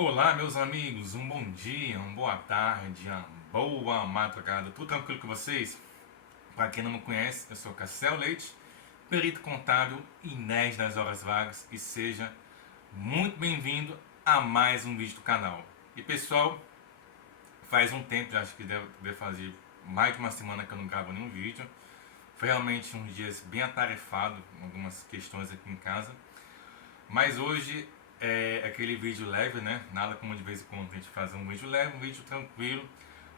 Olá, meus amigos, um bom dia, uma boa tarde, uma boa madrugada, tudo tranquilo com vocês? Para quem não me conhece, eu sou Cassel Leite, perito contábil e nerd das horas vagas e seja muito bem-vindo a mais um vídeo do canal. E pessoal, faz um tempo, já acho que deve fazer mais de uma semana que eu não gravo nenhum vídeo. Foi realmente uns dias bem atarefado, algumas questões aqui em casa. Mas hoje é aquele vídeo leve, né? Nada como de vez em quando a gente fazer um vídeo leve, um vídeo tranquilo,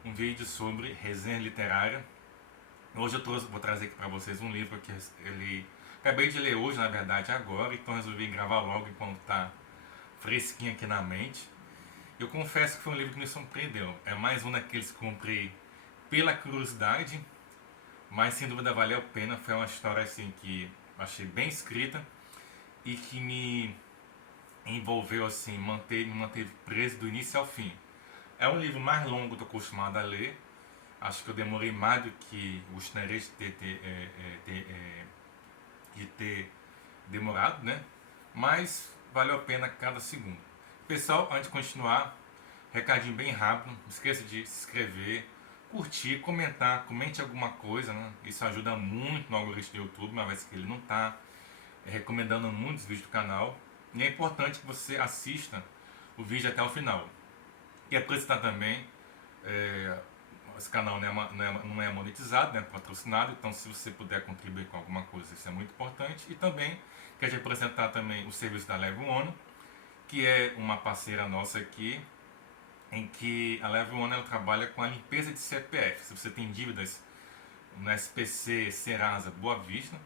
um vídeo sobre resenha literária. Hoje vou trazer aqui para vocês um livro que ele acabei de ler hoje, na verdade, agora, então resolvi gravar logo enquanto tá fresquinho aqui na mente. Eu confesso que foi um livro que me surpreendeu. É mais um daqueles que comprei pela curiosidade, mas sem dúvida valeu a pena. Foi uma história assim que achei bem escrita e que me envolveu assim, me manteve preso do início ao fim. É um livro mais longo do que eu estou acostumado a ler. Acho que eu demorei mais do que gostaria de ter demorado, né? Mas valeu a pena cada segundo. Pessoal, antes de continuar, recadinho bem rápido. Não esqueça de se inscrever, curtir, comentar, comente alguma coisa, né? Isso ajuda muito no algoritmo do YouTube, uma vez que ele não está recomendando muitos vídeos do canal. E é importante que você assista o vídeo até o final. E apresentar também, é, esse canal não é monetizado, né, patrocinado, então se você puder contribuir com alguma coisa, isso é muito importante. E também quero te apresentar também o serviço da Level One, que é uma parceira nossa aqui, em que a Level One ela trabalha com a limpeza de CPF. Se você tem dívidas no SPC, Serasa, Boa Vista,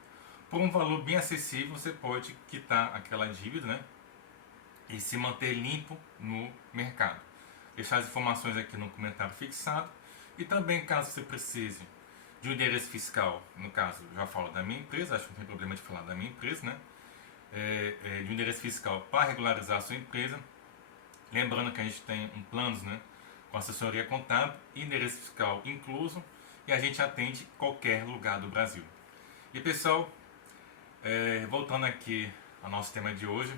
por um valor bem acessível você pode quitar aquela dívida, né, e se manter limpo no mercado. Deixar as informações aqui no comentário fixado. E também, caso você precise de um endereço fiscal, no caso, já falo da minha empresa, acho que não tem problema de falar da minha empresa, né? De um endereço fiscal para regularizar a sua empresa. Lembrando que a gente tem um plano, né, com assessoria contábil, endereço fiscal incluso, e a gente atende qualquer lugar do Brasil. E pessoal, voltando aqui ao nosso tema de hoje,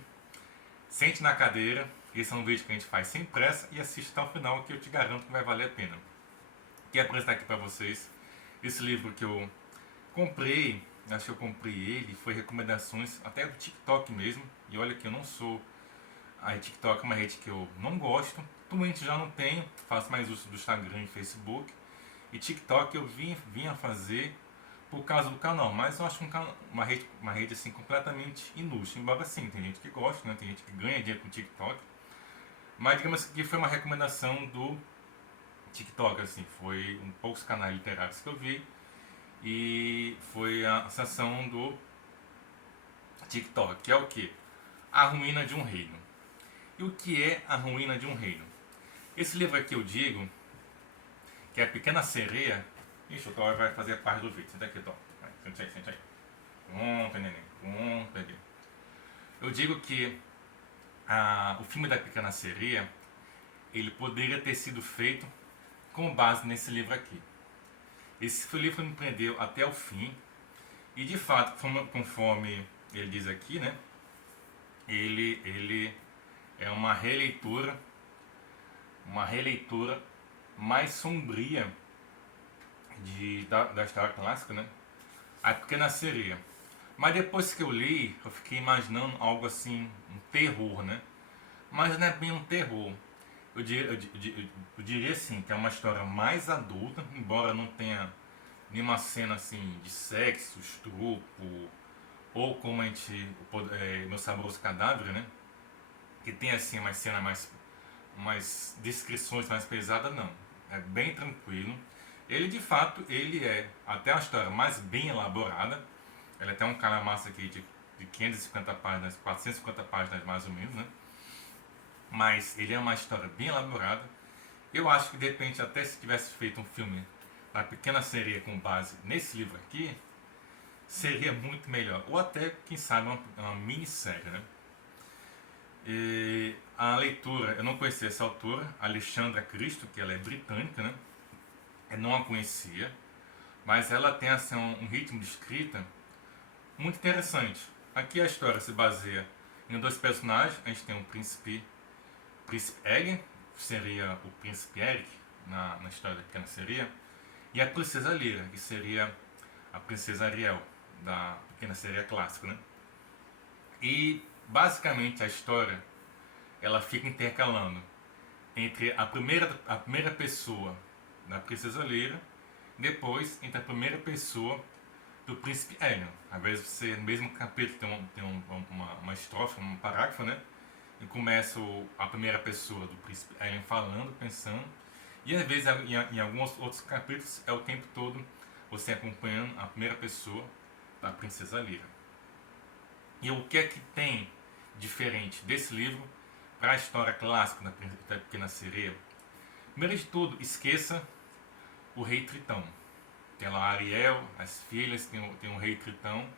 sente na cadeira, esse é um vídeo que a gente faz sem pressa e assiste até o final que eu te garanto que vai valer a pena. Quero apresentar aqui para vocês esse livro que eu comprei, acho que eu comprei ele, foi recomendações até do TikTok mesmo, e olha que eu não sou, a TikTok é uma rede que eu não gosto, atualmente já não tenho, faço mais uso do Instagram e Facebook, e TikTok eu vinha fazer por causa do canal, mas eu acho uma rede assim completamente inútil, embora sim, tem gente que gosta, né? Tem gente que ganha dinheiro com TikTok, mas digamos que foi uma recomendação do TikTok, assim, foi um poucos canais literários que eu vi e foi a sessão do TikTok, que é o que? A Ruína de um Reino. E o que é A Ruína de um Reino? Esse livro aqui eu digo que é A Pequena Sereia. Ixi, o Thor vai fazer parte do vídeo. Senta aqui, Thor. Senta aí, senta aí. Pronto, neném. Pronto, aqui. Eu digo que o filme da Pequena Sereia ele poderia ter sido feito com base nesse livro aqui. Esse livro me prendeu até o fim e de fato, conforme ele diz aqui, né, ele é uma releitura mais sombria da história clássica, né, A Pequena Sereia. Mas depois que eu li, eu fiquei imaginando algo assim, um terror, né? Mas não é bem um terror. Eu diria assim, que é uma história mais adulta, embora não tenha nenhuma cena assim de sexo, estupro, ou como a gente, Meu Saboroso Cadáver, né? Que tem assim uma cena mais descrições mais pesadas, não. É bem tranquilo. Ele de fato, ele é até uma história mais bem elaborada. Ele é até um calhamaço aqui de 550 páginas, 450 páginas mais ou menos, né? Mas ele é uma história bem elaborada. Eu acho que de repente até se tivesse feito um filme da Pequena Sereia com base nesse livro aqui, seria muito melhor. Ou até, quem sabe, uma minissérie, né? E a leitura, eu não conhecia essa autora, Alexandra Cristo, que ela é britânica, né? Eu não a conhecia, mas ela tem assim, um ritmo de escrita muito interessante. Aqui a história se baseia em dois personagens, a gente tem um príncipe príncipe Elien, que seria o príncipe Eric na história da Pequena Sereia, e a princesa Lyra, que seria a princesa Ariel da Pequena Sereia clássica, né? E basicamente a história ela fica intercalando entre a primeira pessoa da princesa Lyra, depois entre a primeira pessoa do príncipe Elien. Às vezes você, no mesmo capítulo, uma estrofe, um parágrafo, né? E começa a primeira pessoa do príncipe Elien falando, pensando, e às vezes em alguns outros capítulos é o tempo todo você acompanhando a primeira pessoa da princesa Lyra. E o que é que tem diferente desse livro para a história clássica da Pequena Sereia? Primeiro de tudo, esqueça o rei Tritão. Tem lá Ariel, as filhas, tem o rei Tritão,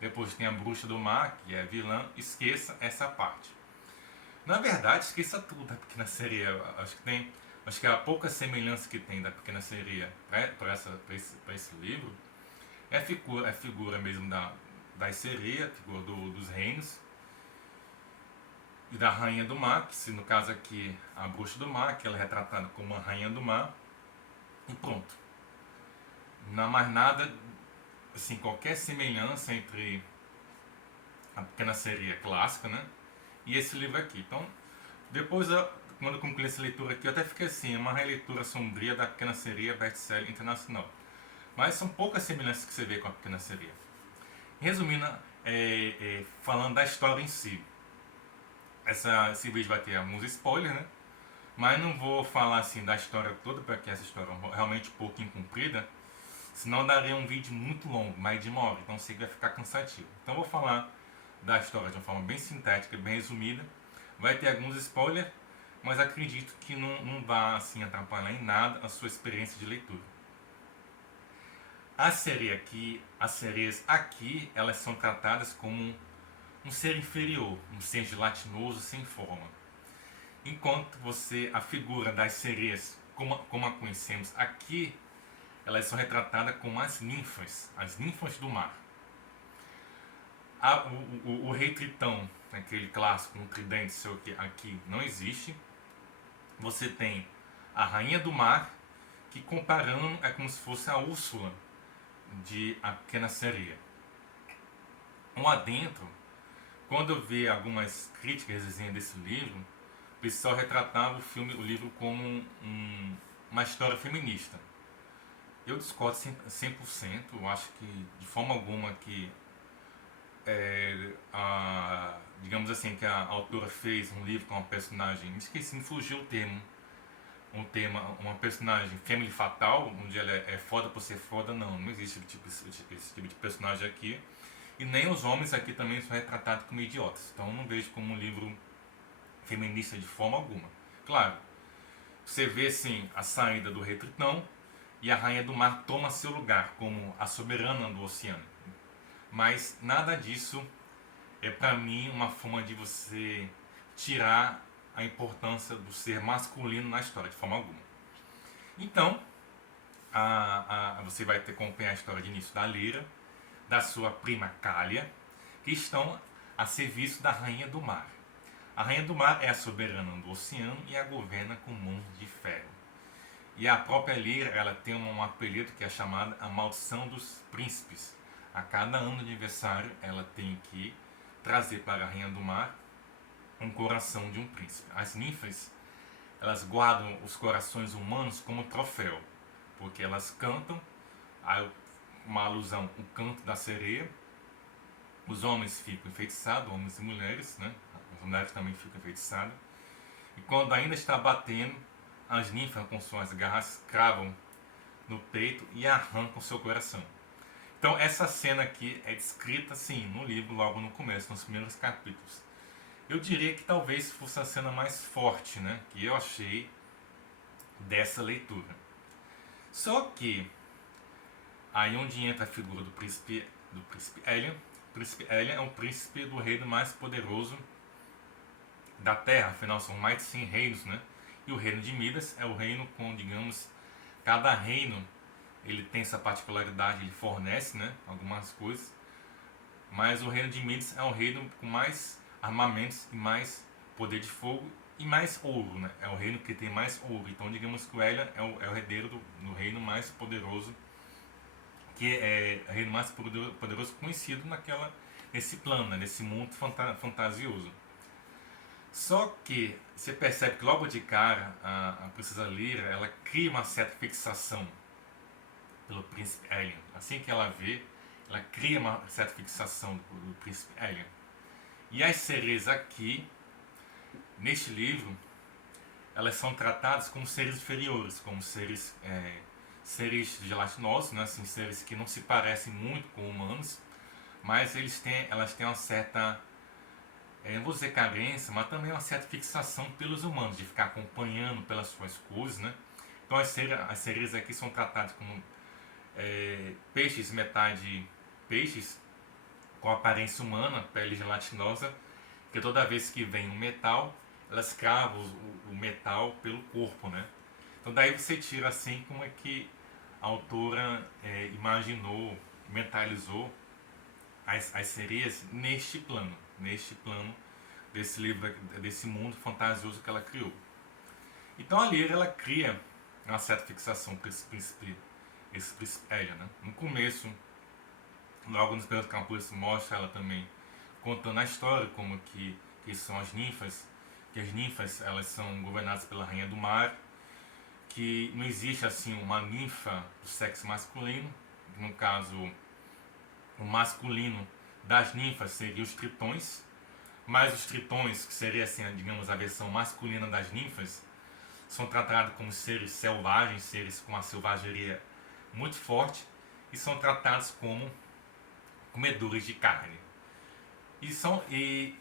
depois tem a bruxa do mar, que é a vilã. Esqueça essa parte. Na verdade, esqueça tudo da Pequena Sereia. Acho que a pouca semelhança que tem da Pequena Sereia para esse livro é a figura mesmo das sereias, figura dos reinos, e da rainha do mar, que no caso aqui a bruxa do mar, que ela é retratada como uma rainha do mar, e pronto. Não há mais nada, assim, qualquer semelhança entre a Pequena Sereia clássica, né, e esse livro aqui. Então, depois, quando eu concluí essa leitura aqui, eu até fiquei assim, uma releitura sombria da Pequena Sereia best-seller internacional. Mas são poucas semelhanças que você vê com a Pequena Sereia. Resumindo, falando da história em si, esse vídeo vai ter alguns spoilers, né? Mas não vou falar assim da história toda, porque essa história é realmente um pouquinho comprida, senão daria um vídeo muito longo, mais de 1 hora, então sei que vai ficar cansativo. Então vou falar da história de uma forma bem sintética, bem resumida. Vai ter alguns spoilers, mas acredito que não vai assim, atrapalhar em nada a sua experiência de leitura. As sereias aqui, elas são tratadas como um ser inferior, um ser gelatinoso sem forma. Enquanto a figura das sereias, como a conhecemos aqui, elas são retratadas como as ninfas do mar. O rei Tritão, aquele clássico, um tridente, sei o que, aqui não existe. Você tem a rainha do mar, que comparando é como se fosse a Úrsula de A Pequena Sereia. Um adentro, quando eu vi algumas críticas resenhas desse livro, o pessoal retratava o livro como uma história feminista. Eu discordo 100%, eu acho que de forma alguma que digamos assim, que a autora fez um livro com uma personagem, me fugiu o termo, uma personagem family fatal, onde ela é foda por ser foda, não existe esse tipo de personagem aqui. E nem os homens aqui também são retratados como idiotas. Então eu não vejo como um livro feminista de forma alguma. Claro, você vê sim a saída do rei Tritão e a rainha do mar toma seu lugar como a soberana do oceano. Mas nada disso é para mim uma forma de você tirar a importância do ser masculino na história, de forma alguma. Então, você vai ter que acompanhar a história de início da Lyra, da sua prima Cália, que estão a serviço da Rainha do Mar. A Rainha do Mar é a soberana do oceano e a governa com mãos de ferro. E a própria Lyra, ela tem um apelido que é chamada a Maldição dos Príncipes. A cada ano de aniversário, ela tem que trazer para a Rainha do Mar um coração de um príncipe. As ninfas, elas guardam os corações humanos como troféu, porque elas cantam, uma alusão, o canto da sereia. Os homens ficam enfeitiçados, homens e mulheres, né? As mulheres também ficam enfeitiçadas. E quando ainda está batendo, as ninfas com suas garras cravam no peito e arrancam seu coração. Então essa cena aqui é descrita assim no livro logo no começo, nos primeiros capítulos. Eu diria que talvez fosse a cena mais forte, né, que eu achei dessa leitura. Só que aí onde entra a figura do príncipe Elien. O príncipe Elien é um príncipe do reino mais poderoso da Terra, afinal são mais de 100 reinos, né? E o reino de Midas é o reino com, digamos, cada reino ele tem essa particularidade, ele fornece, né, algumas coisas, mas o reino de Midas é o reino com mais armamentos e mais poder de fogo e mais ouro, né? É o reino que tem mais ouro. Então, digamos que o Elian é o herdeiro do reino mais poderoso, que é o reino mais poderoso conhecido nesse plano, né? Nesse mundo fantasioso. Só que você percebe que logo de cara a princesa Lyra ela cria uma certa fixação pelo príncipe Elian. Assim que ela vê, ela cria uma certa fixação do príncipe Elian. E as sereias aqui, neste livro, elas são tratadas como seres inferiores, como seres gelatinosos, né? Assim, seres que não se parecem muito com humanos, mas elas têm uma certa, não vou dizer carência, mas também uma certa fixação pelos humanos, de ficar acompanhando pelas suas coisas, né? Então as sereias aqui são tratadas como peixes, metade peixes, com aparência humana, pele gelatinosa, que toda vez que vem um metal, elas cravam o metal pelo corpo, né? Então daí você tira assim como é que a autora imaginou, mentalizou as sereias neste plano desse livro, desse mundo fantasioso que ela criou. Então a Lyra ela cria uma certa fixação para esse príncipe Elian, né? No começo, logo nos primeiros capítulos, mostra ela também contando a história, como que são as ninfas, que as ninfas elas são governadas pela rainha do mar, que não existe assim uma ninfa do sexo masculino, no caso o masculino das ninfas seria os tritões, mas os tritões, que seria assim, digamos, a versão masculina das ninfas, são tratados como seres selvagens, seres com uma selvageria muito forte, e são tratados como comedores de carne. E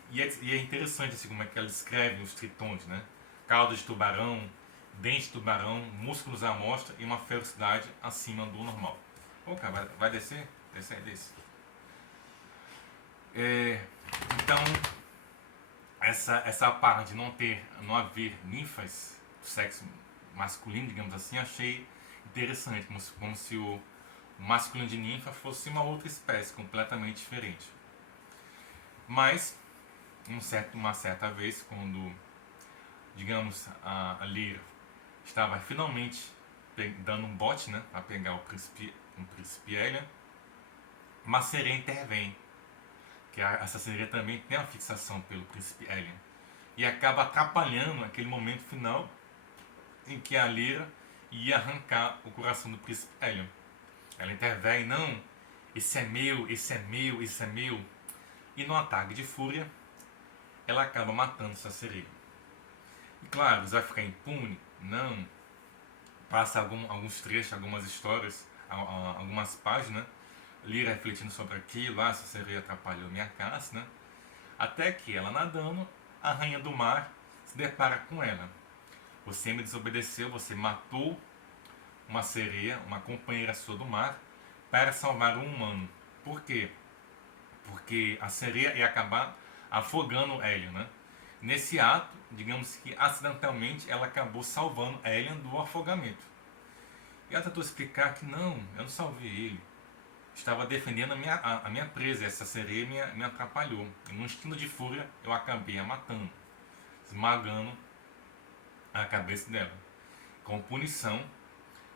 é interessante assim, como é que ela descreve os tritões, né? Cauda de tubarão, dente de tubarão, músculos à mostra e uma ferocidade acima do normal. Pô, cara, vai descer? Desce. Então, essa parte de não haver ninfas do sexo masculino, digamos assim, achei interessante, como se o masculino de ninfa fosse uma outra espécie completamente diferente. Mas, uma certa vez, quando, digamos, a Lyra estava finalmente dando um bote, né, para pegar o príncipe Elian, uma sereia intervém, que essa sereia também tem uma fixação pelo príncipe Elian, e acaba atrapalhando aquele momento final em que a Lyra ia arrancar o coração do príncipe Elian. Ela intervém, não, esse é meu, esse é meu, esse é meu. E no ataque de fúria, ela acaba matando essa sereia. E claro, você vai ficar impune? Não. Passa alguns trechos, algumas histórias, algumas páginas, Lyra refletindo sobre aquilo, essa sereia atrapalhou minha caça, né? Até que ela nadando, a rainha do mar se depara com ela. Você me desobedeceu, você matou uma sereia, uma companheira sua do mar, para salvar um humano. Por quê? Porque a sereia ia acabar afogando Elian, né? Nesse ato, digamos que acidentalmente, ela acabou salvando Elian do afogamento. E ela tentou explicar que não, eu não salvei ele. Estava defendendo a minha presa, essa sereia me atrapalhou. E num instinto de fúria, eu acabei a matando, esmagando a cabeça dela. Com punição,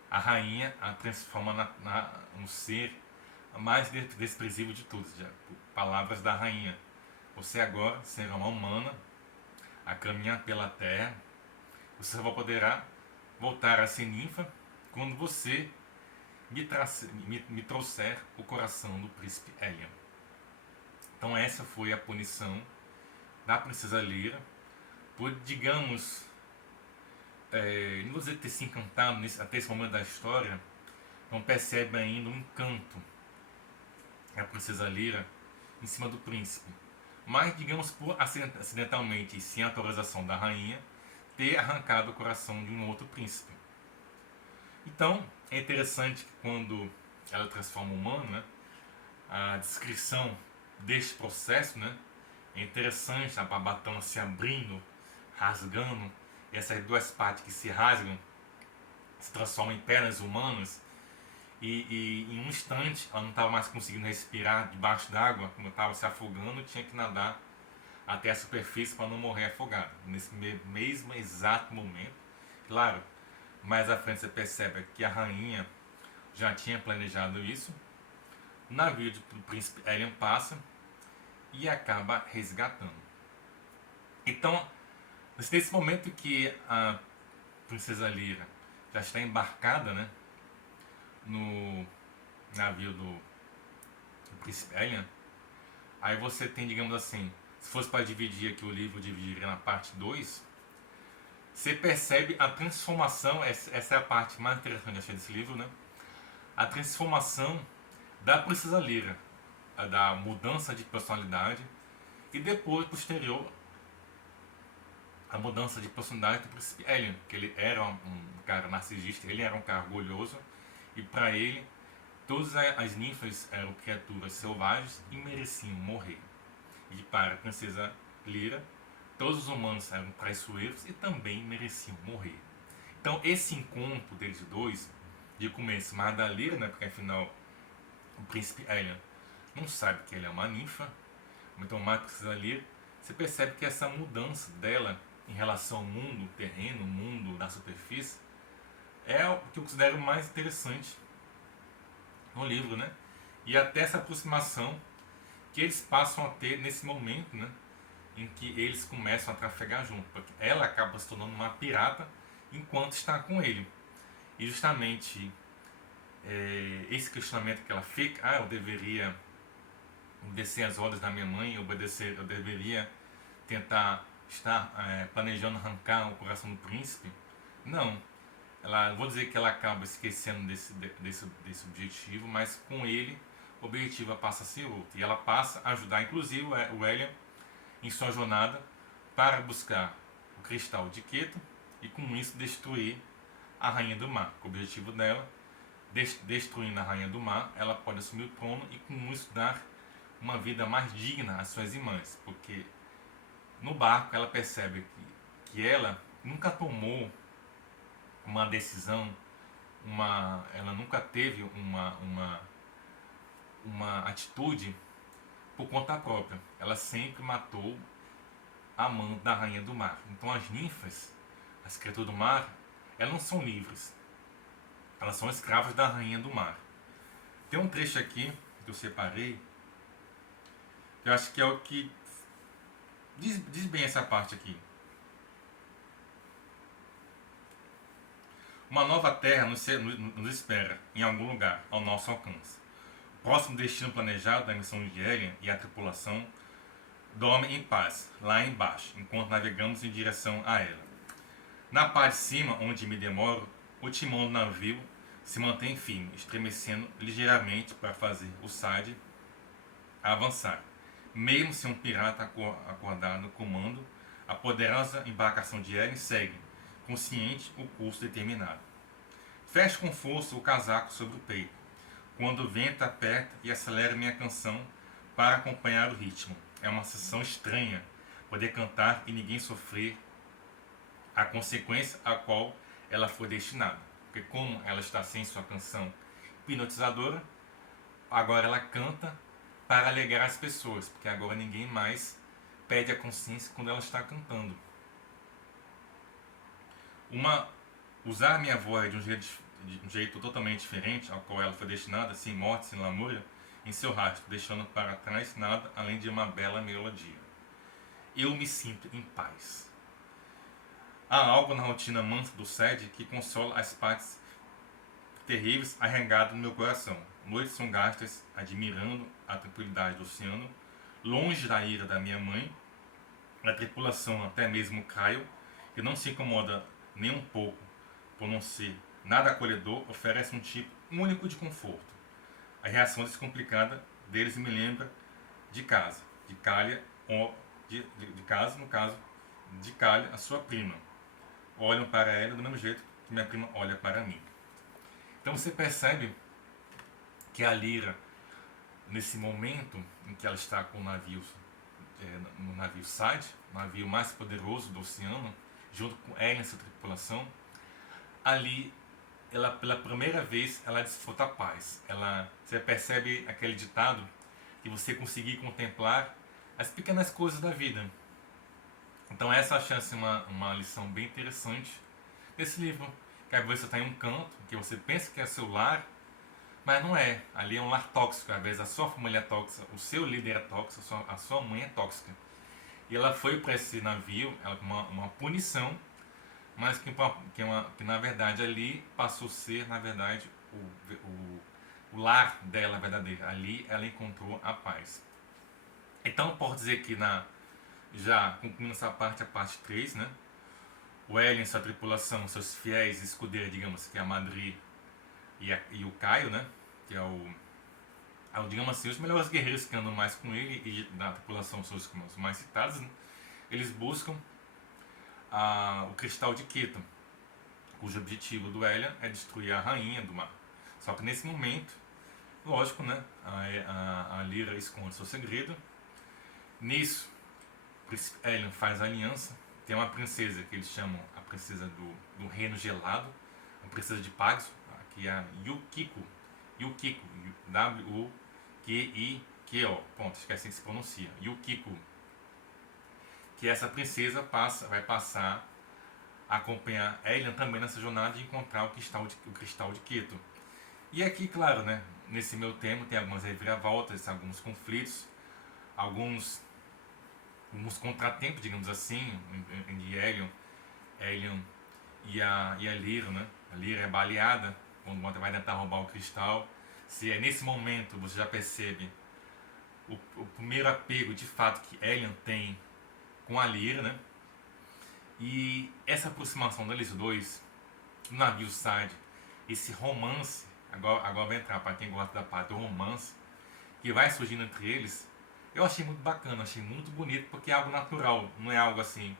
a rainha a transforma no ser mais desprezível de todos. Palavras da rainha: você agora será uma humana a caminhar pela terra. Você só poderá voltar a ser ninfa quando você me trouxer o coração do príncipe Elian. Então essa foi a punição da princesa Lyra por, digamos, não vou dizer ter se encantado até esse momento da história, não percebe ainda um encanto a princesa Lyra em cima do príncipe. Mas, digamos, por acidentalmente e sem autorização da rainha, ter arrancado o coração de um outro príncipe. Então, é interessante que quando ela transforma o humano, né, a descrição deste processo, né, é interessante, a babatona se abrindo, rasgando, e essas duas partes que se rasgam se transformam em pernas humanas, e em um instante ela não estava mais conseguindo respirar debaixo d'água, como estava se afogando, tinha que nadar até a superfície para não morrer afogado. Nesse mesmo exato momento, claro, mais à frente você percebe que a rainha já tinha planejado isso. O navio do príncipe Elian passa e acaba resgatando. Então, nesse momento que a princesa Lyra já está embarcada, né, no navio do príncipe Elian, aí você tem, digamos assim, se fosse para dividir aqui o livro, eu dividiria na parte 2. Você percebe a transformação, essa é a parte mais interessante achei desse livro, né? A transformação da princesa Lyra, da mudança de personalidade, e depois, posterior, a mudança de personalidade do príncipe Elian, que ele era um cara narcisista, ele era um cara orgulhoso, e para ele, todas as ninfas eram criaturas selvagens e mereciam morrer. E para a princesa Lyra, todos os humanos eram traiçoeiros e também mereciam morrer. Então esse encontro deles dois, de começo mais da Lyra, né, porque afinal o príncipe Elian não sabe que ele é uma ninfa, então mais a princesa Lyra, você percebe que essa mudança dela em relação ao mundo terreno, o mundo da superfície, é o que eu considero mais interessante no livro, né? E até essa aproximação que eles passam a ter nesse momento, né, em que eles começam a trafegar junto, porque ela acaba se tornando uma pirata enquanto está com ele. E justamente esse questionamento que ela fica, eu deveria obedecer as ordens da minha mãe, eu deveria tentar estar planejando arrancar o coração do príncipe. Não, vou dizer que ela acaba esquecendo desse objetivo, mas com ele o objetivo passa a ser outro. E ela passa a ajudar, inclusive, o Elian em sua jornada para buscar o cristal de Keto e com isso destruir a Rainha do Mar. O objetivo dela, destruindo a Rainha do Mar, ela pode assumir o trono e com isso dar uma vida mais digna às suas irmãs. Porque no barco ela percebe que ela nunca tomou uma decisão, ela nunca teve uma atitude por conta própria. Ela sempre matou a mão da Rainha do Mar. Então as ninfas, as criaturas do mar, elas não são livres. Elas são escravas da Rainha do Mar. Tem um trecho aqui que eu separei, que eu acho que é o que diz bem essa parte aqui. Uma nova terra nos espera, em algum lugar, ao nosso alcance. O próximo destino planejado da missão de Elian e a tripulação dorme em paz, lá embaixo, enquanto navegamos em direção a ela. Na parte de cima, onde me demoro, o timão do navio se mantém firme, estremecendo ligeiramente para fazer o Sade avançar. Mesmo sem um pirata acordado no comando, a poderosa embarcação de Eren segue, consciente, o curso determinado. Fecho com força o casaco sobre o peito, quando o vento aperta e acelera minha canção para acompanhar o ritmo. É uma sensação estranha poder cantar e ninguém sofrer a consequência a qual ela foi destinada. Porque como ela está sem sua canção hipnotizadora, agora ela canta para alegrar as pessoas, porque agora ninguém mais perde a consciência quando ela está cantando. Usar a minha voz de um jeito totalmente diferente ao qual ela foi destinada, sem morte, sem lamúria, em seu rastro, deixando para trás nada além de uma bela melodia. Eu me sinto em paz. Há algo na rotina mansa do Sede que consola as partes terríveis arrancadas no meu coração. Noites são gastas admirando a tranquilidade do oceano, longe da ira da minha mãe. A tripulação, até mesmo Caio, que não se incomoda nem um pouco por não ser nada acolhedor, oferece um tipo único de conforto. A reação descomplicada deles me lembra de casa, de Cália, de casa, no caso, de Cália, a sua prima. Olham para ela do mesmo jeito que minha prima olha para mim. Então você percebe que a Lyra, nesse momento em que ela está com o navio, no navio Side, o navio mais poderoso do oceano, junto com ela e sua tripulação, ali, ela, pela primeira vez, ela desfruta a paz. Você percebe aquele ditado que você conseguir contemplar as pequenas coisas da vida. Então essa eu achei assim, uma lição bem interessante desse livro. Que às vezes você está em um canto que você pensa que é seu lar, mas não é. Ali é um lar tóxico. Às vezes a sua família é tóxica, o seu líder é tóxico, a sua mãe é tóxica. E ela foi para esse navio ela, com uma punição, mas que na verdade ali passou a ser, na verdade, o lar dela verdadeiro. Ali ela encontrou a paz. Então, posso dizer que já concluindo essa parte, a parte 3, né? O Hélio e sua tripulação, seus fiéis escudeiros, digamos, que é a Madri e o Caio, né? Que é digamos assim, os melhores guerreiros que andam mais com ele e da tripulação são os mais citados, né? Eles buscam o cristal de Keton, cujo objetivo do Hélio é destruir a rainha do mar. Só que nesse momento, lógico, né? A Lyra esconde seu segredo. Nisso, o príncipe Hélio faz a aliança. Tem uma princesa que eles chamam a princesa do Reino Gelado, a princesa de Paxos, que é a Yukiko. Yukiko, W-U-Q-I-Q-O. Ponto, esqueci que se pronuncia. Yukiko. Que essa princesa vai passar a acompanhar Elian também nessa jornada de encontrar o cristal de Keto. E aqui, claro, né, nesse meu tema tem algumas reviravoltas, alguns conflitos, alguns contratempos, digamos assim, de Elian e a Lyra, né? A Lyra é baleada quando vai tentar roubar o cristal. Se é nesse momento você já percebe o primeiro apego de fato que Elian tem com a Lyra, né? E essa aproximação deles dois no navio Side, esse romance, agora vai entrar para quem gosta da parte do romance, que vai surgindo entre eles, eu achei muito bacana, achei muito bonito, porque é algo natural, não é algo assim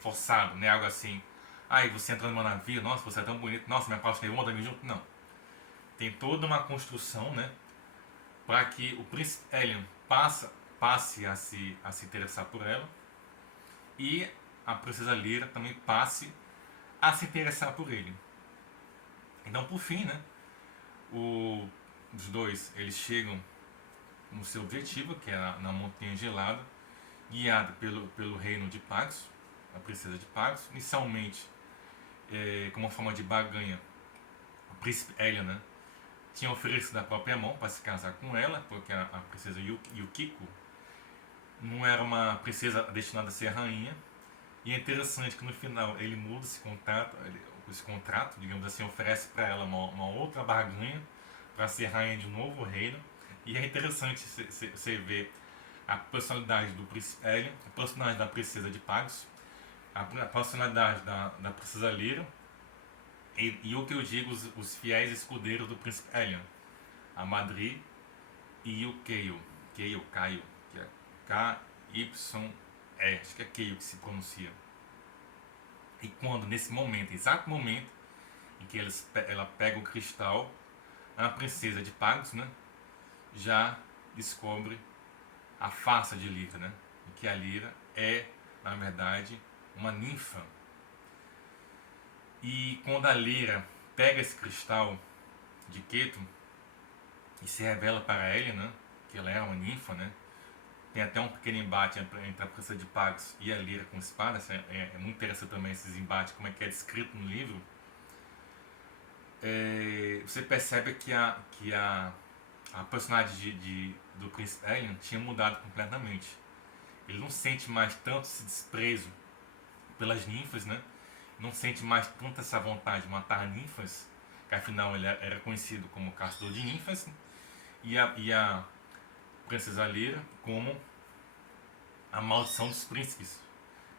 forçado, não é algo assim, ai, você entrou no meu navio, nossa, você é tão bonito, nossa, me apaixonei, vamos dormir junto, não. Tem toda uma construção, né, para que o príncipe Elian passe a se interessar por ela e a princesa Lyra também passe a se interessar por ele. Então, por fim, né, os dois eles chegam no seu objetivo, que é na Montanha Gelada, guiado pelo reino de Paxos, a princesa de Paxos. Inicialmente, como forma de barganha, o príncipe Hélio, né, tinha oferecido a própria mão para se casar com ela, porque a princesa Yukiko não era uma princesa destinada a ser rainha. E é interessante que no final ele muda esse contrato, digamos assim, oferece para ela uma outra barganha para ser rainha de um novo reino. E é interessante você ver a personalidade do príncipe Hélio, a personalidade da princesa de Paxos, a personalidade da princesa Lyra e o que eu digo, os fiéis escudeiros do príncipe Hélio, a Madri e o Caio, que é K-Y-E, acho que é Caio que se pronuncia. E quando, nesse momento, exato momento, em que ela pega o cristal, a princesa de Paxos, né, já descobre a farsa de Lyra, né, e que a Lyra é, na verdade, uma ninfa. E quando a Lyra pega esse cristal de Keto e se revela para ela, né, que ela é uma ninfa, né, tem até um pequeno embate entre a princesa de Paxos e a Lyra com espada. É muito interessante também esses embates, como é que é descrito no livro. Você percebe que a personagem do príncipe Hélio tinha mudado completamente. Ele não sente mais tanto esse desprezo pelas ninfas, né? Não sente mais tanta essa vontade de matar ninfas, que afinal ele era conhecido como caçador de ninfas, e a princesa Lyra como a maldição dos príncipes,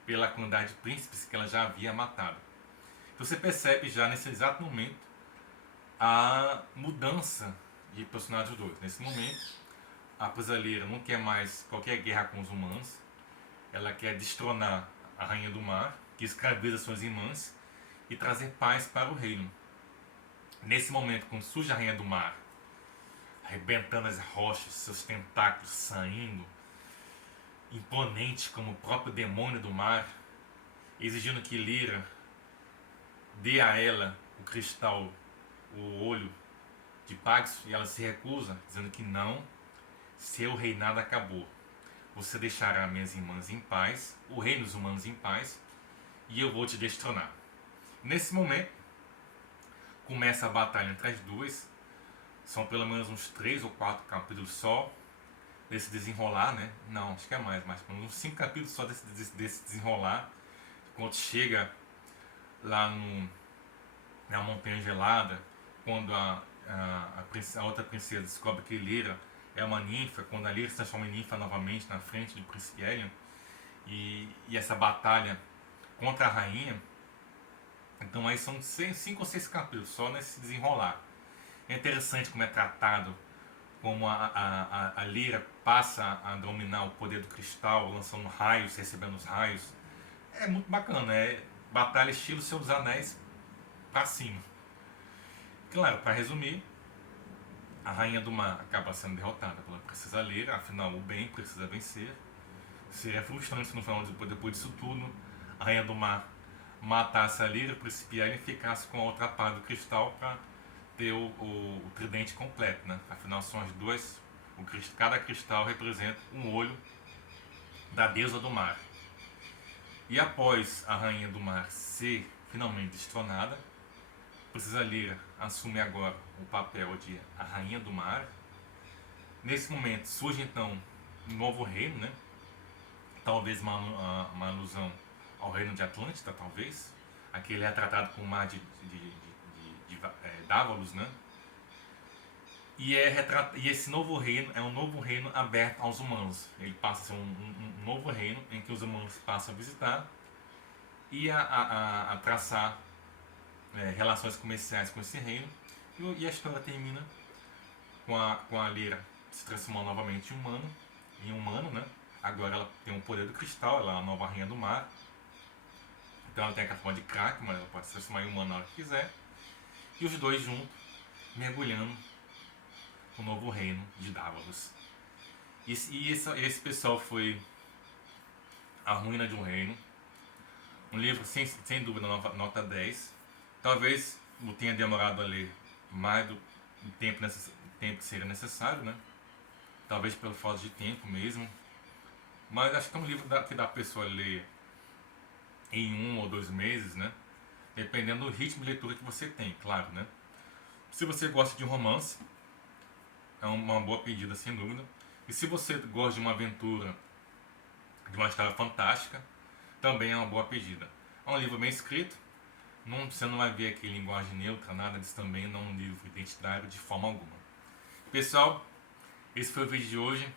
pela quantidade de príncipes que ela já havia matado. Então você percebe já nesse exato momento a mudança de personagem dos dois. Nesse momento, a princesa Lyra não quer mais qualquer guerra com os humanos, ela quer destronar a rainha do mar, que escraviza suas irmãs, e trazer paz para o reino. Nesse momento, quando surge a rainha do mar, arrebentando as rochas, seus tentáculos saindo, imponente como o próprio demônio do mar, exigindo que Lyra dê a ela o cristal, o olho de Paxos, e ela se recusa, dizendo que não, seu reinado acabou. você deixará minhas irmãs em paz, o reino dos humanos em paz, e eu vou te destronar. Nesse momento, começa a batalha entre as duas. São pelo menos uns 3 ou 4 capítulos só desse desenrolar, né? Não, acho que é mais pelo menos uns 5 capítulos só desse desenrolar. Quando chega lá na Montanha Gelada, quando a outra princesa descobre que Lyra é uma ninfa, quando a Lyra se transforma em ninfa novamente na frente do príncipe Helion, e essa batalha contra a rainha. Então aí são 5 ou 6 capítulos só nesse desenrolar. É interessante como é tratado, como a Lyra passa a dominar o poder do cristal, lançando raios, recebendo os raios. É muito bacana, é batalha estilo Senhor dos Anéis pra cima. Claro, para resumir, a Rainha do Mar acaba sendo derrotada pela Princesa Lyra, afinal o bem precisa vencer. Seria frustrante se no final, depois disso tudo, a Rainha do Mar matasse a Lyra, o Príncipe Helion e ficasse com a outra parte do cristal para ter o tridente completo, né? Afinal são as duas, cada cristal representa um olho da deusa do mar. E após a Rainha do Mar ser finalmente destronada, a Princesa Lyra assume agora o papel de a Rainha do Mar. Nesse momento surge então um novo reino, né? Talvez uma alusão ao reino de Atlântida, talvez. Aqui ele é tratado como o mar de Dávalos, né? E esse novo reino é um novo reino aberto aos humanos. Ele passa a ser um novo reino em que os humanos passam a visitar e a traçar relações comerciais com esse reino. E a história termina com a Lyra se transformando novamente em humano, né? Agora ela tem o poder do cristal, ela é a nova rainha do mar. Então ela tem aquela forma de crack, mas ela pode se transformar em humano na hora que quiser. E os dois juntos, mergulhando no novo reino de Dávalos. E esse pessoal foi A Ruína de um Reino. Um livro sem dúvida nota 10. Talvez eu tenha demorado a ler mais do tempo que seria necessário, né? Talvez pela falta de tempo mesmo. Mas acho que é um livro que dá a pessoa ler em 1 ou 2 meses, né? Dependendo do ritmo de leitura que você tem, claro, né? Se você gosta de romance, é uma boa pedida, sem dúvida. E se você gosta de uma aventura, de uma história fantástica, também é uma boa pedida. É um livro bem escrito, você não vai ver aqui linguagem neutra, nada disso também, não é um livro identitário de forma alguma. Pessoal, esse foi o vídeo de hoje.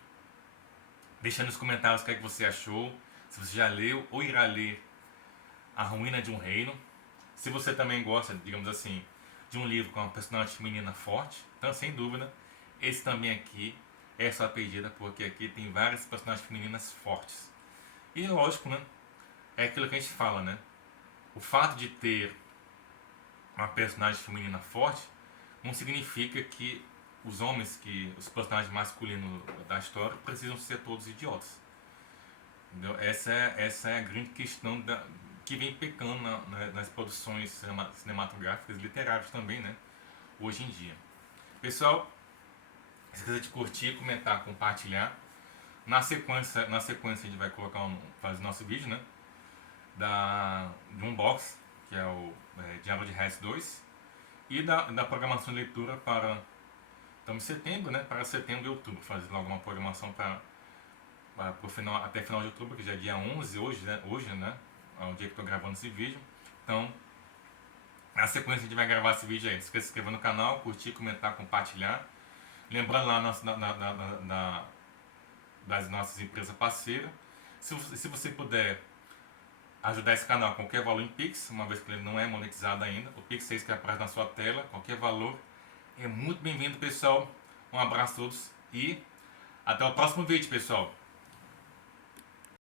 Deixa nos comentários o que é que você achou, se você já leu ou irá ler A Ruína de um Reino. Se você também gosta, digamos assim, de um livro com uma personagem feminina forte, então sem dúvida, esse também aqui é a sua pedida, porque aqui tem várias personagens femininas fortes. E lógico, né? É aquilo que a gente fala, né? O fato de ter uma personagem feminina forte não significa que os personagens masculinos da história precisam ser todos idiotas. Entendeu? Essa é a grande questão que vem pecando nas produções cinematográficas e literárias também, né? Hoje em dia. Pessoal, se quiser te curtir, comentar, compartilhar. Na sequência a gente vai fazer nosso vídeo, né? De unboxing, que é o Diabo de Reis 2. E da programação de leitura para... Estamos em setembro, né? Para setembro e outubro. Fazer logo uma programação até final de outubro, que já é dia 11 hoje, né? É o dia que estou gravando esse vídeo. Então, na sequência a gente vai gravar esse vídeo aí. Se inscrever no canal, curtir, comentar, compartilhar. Lembrando lá das nossas empresas parceiras. Se você puder ajudar esse canal com qualquer valor em Pix, uma vez que ele não é monetizado ainda, o Pix é isso que aparece na sua tela, qualquer valor é muito bem-vindo, pessoal. Um abraço a todos e até o próximo vídeo, pessoal.